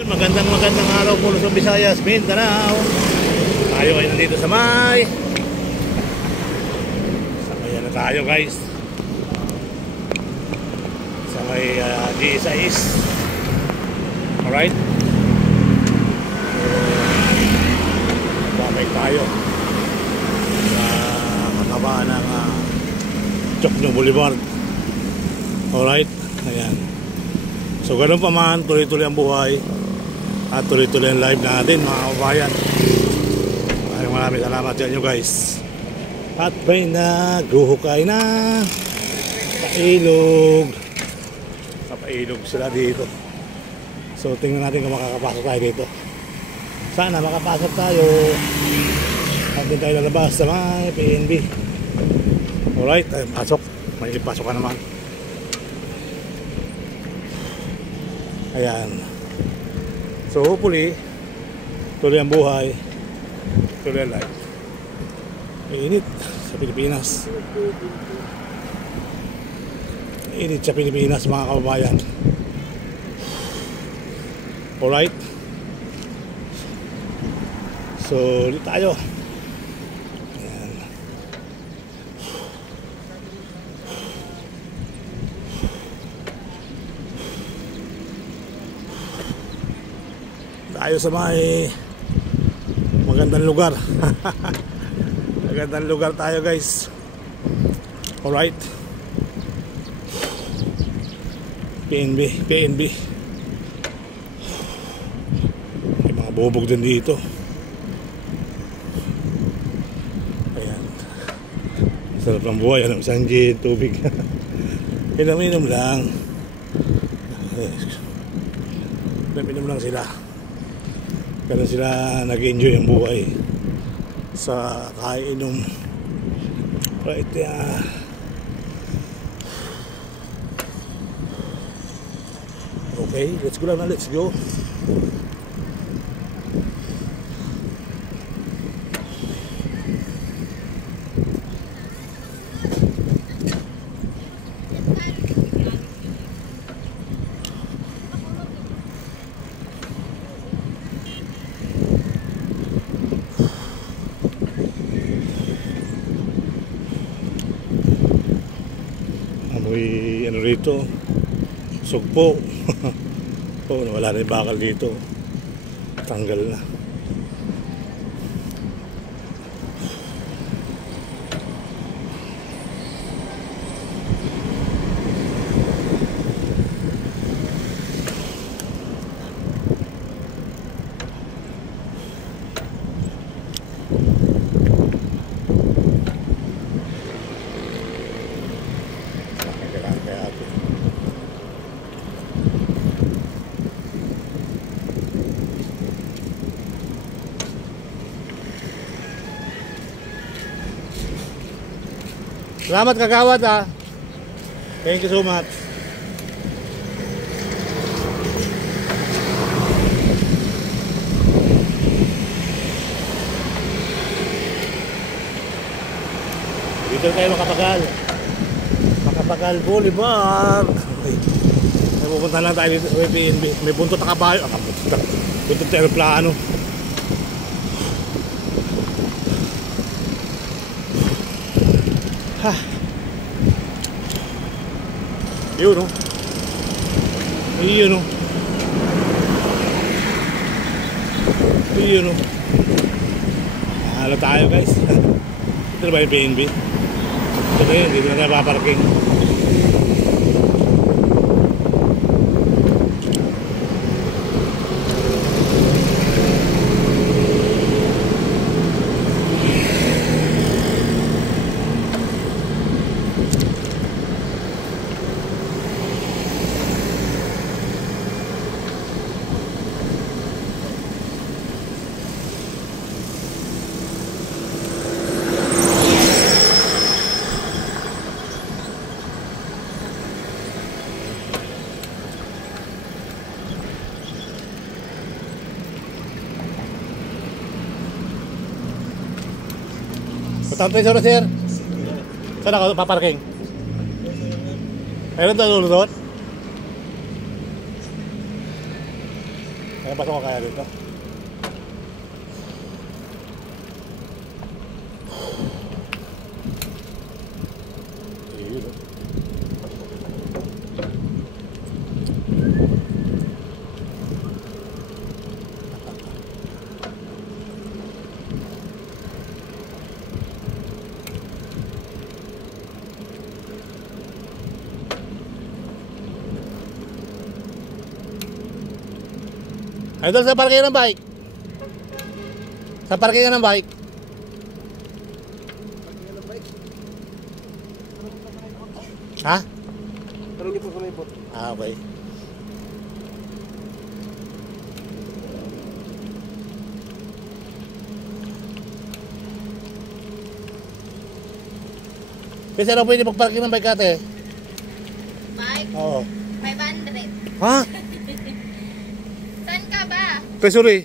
Magandang araw po sa Visayas, Mindanao. Tayo ay nandito sa may Sakayan na tayo guys. Sa may G6. Alright. Babay tayo sa katabaan ng Chocno Boulevard. Alright. Ayan. So ganun pa man, tuloy-tuloy ang buhay at tuloy-tuloy ang live natin mga kabayan. Maraming salamat sa inyo guys. At may naguhukay na pailog. Sa pailog sila dito. So tingnan natin kung makakapasok tayo dito. Sana makapasok tayo. At din tayo lalabas sa may PNB. Alright, pasok. May ipasok ka naman. Ayan. So hopefully tuloy ang buhay, tuloy ang life. Mainit sa Pilipinas. Mainit sa Pilipinas mga kababayan. Alright. So ulit tayo. Ayan. Tayo sa may magandang lugar. Magandang lugar tayo guys. Alright. PNB. May mga bubog din dito. Ayan. Sarap ng buhay. Ano, isang gin, tubig. Inom lang. Inom lang sila. Pero sila nag-enjoy ang buhay sa kainom. Right, okay, let's go lang na, let's go. Amoy ano rito, sugpo. Oh, wala na yung bakal dito, tanggal na. Salamat kagawad ah. Thank you so much. Dito tayo Makapagal Boulevard. Okay. Pupunta lang tayo dito sa PNB. May buntot na kabayo. Buntot na aeroplano. Ha. Yun no. Yun no. Yun no. Halo tayo guys. Ito na ba yung PNB? Ito na yun. Dito na tayo paparking. Saan tayo sir? Saan ako paparking? Ayun tayo doon? Kaya pasok ka kaya dito? Yun. Ay, doon sa parking ng bike. Sa parking ng bike. Ha? Tanong niyo po sa may bot. Ah, okay. Kasi ano pwede magparking ng bike ate? Bike, Oo. 500. Ha? Saan ka ba? Sorry.